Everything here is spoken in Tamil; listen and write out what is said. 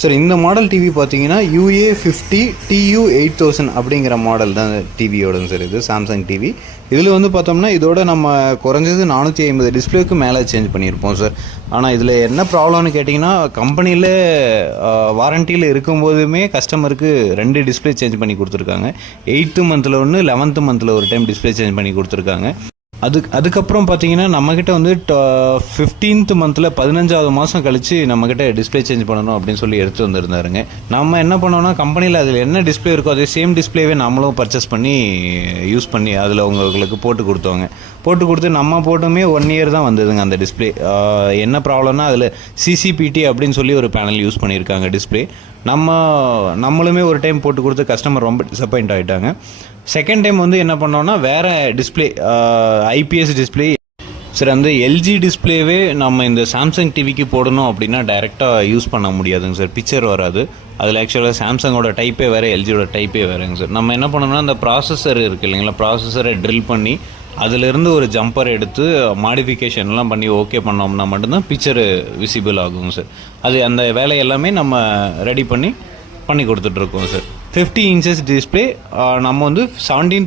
சார் இந்த மாடல் டிவி பார்த்தீங்கன்னா UA50 TU8000 அப்படிங்கிற மாடல் தான் டிவியோடங்க சார். இது சாம்சங் டிவி. இதில் வந்து பார்த்தோம்னா இதோட நம்ம குறைஞ்சது 450 டிஸ்பிளேக்கு மேலே சேஞ்ச் பண்ணியிருப்போம் சார். ஆனால் இதில் என்ன ப்ராப்ளம்னு கேட்டிங்கன்னா, கம்பெனியில் வாரண்டியில் இருக்கும்போதுமே கஸ்டமருக்கு 2 டிஸ்பிளே சேஞ்ச் பண்ணி கொடுத்துருக்காங்க. 8th மந்தில் ஒன்று, 11th மந்தில் ஒரு டைம் டிஸ்பிளே சேஞ்ச் பண்ணி கொடுத்துருக்காங்க. அதுக்கப்புறம் பார்த்தீங்கன்னா நம்மக்கிட்ட வந்து 15th மந்தில் 15வது மாதம் கழித்து நம்மக்கிட்ட டிஸ்பிளே சேஞ்ச் பண்ணணும் அப்படின்னு சொல்லி எடுத்து வந்திருந்தாருங்க. நம்ம என்ன பண்ணோம்னா, கம்பெனியில் அதில் என்ன டிஸ்பிளே இருக்கோ அதே சேம் டிஸ்பிளேவே நம்மளும் பர்ச்சேஸ் பண்ணி யூஸ் பண்ணி அதில் உங்களுக்கு போட்டு கொடுத்தோங்க. போட்டு கொடுத்து நம்ம போட்டுமே 1 year தான் வந்ததுங்க அந்த டிஸ்பிளே. என்ன ப்ராப்ளம்னா, அதில் CCPT அப்படின்னு சொல்லி ஒரு பேனல் யூஸ் பண்ணியிருக்காங்க டிஸ்பிளே. நம்மளுமே ஒரு டைம் போட்டு கொடுத்து கஸ்டமர் ரொம்ப டிசப்பாயிண்ட் ஆகிட்டாங்க. செகண்ட் டைம் வந்து என்ன பண்ணோன்னா, வேறு டிஸ்பிளே IPS டிஸ்பிளே சார். அந்த LG டிஸ்பிளேவே நம்ம இந்த சாம்சங் டிவிக்கு போடணும் அப்படின்னா டைரெக்டாக யூஸ் பண்ண முடியாதுங்க சார். பிக்சர் வராது. அதில் ஆக்சுவலாக சாம்சங்கோட டைப்பே வேறு, LGயோட டைப்பே வேறுங்க சார். நம்ம என்ன பண்ணோம்னா, அந்த ப்ராசஸர் இருக்குது இல்லைங்களா, ப்ராசஸரை ட்ரில் பண்ணி அதிலிருந்து ஒரு ஜம்பர் எடுத்து மாடிஃபிகேஷன்லாம் பண்ணி ஓகே பண்ணோம்னா மட்டும்தான் பிக்சரு விசிபிள் ஆகுங்க சார். அந்த வேலை எல்லாமே நம்ம ரெடி பண்ணி கொடுத்துட்ருக்கோம் சார். 50 inches டிஸ்பிளே நம்ம வந்து 17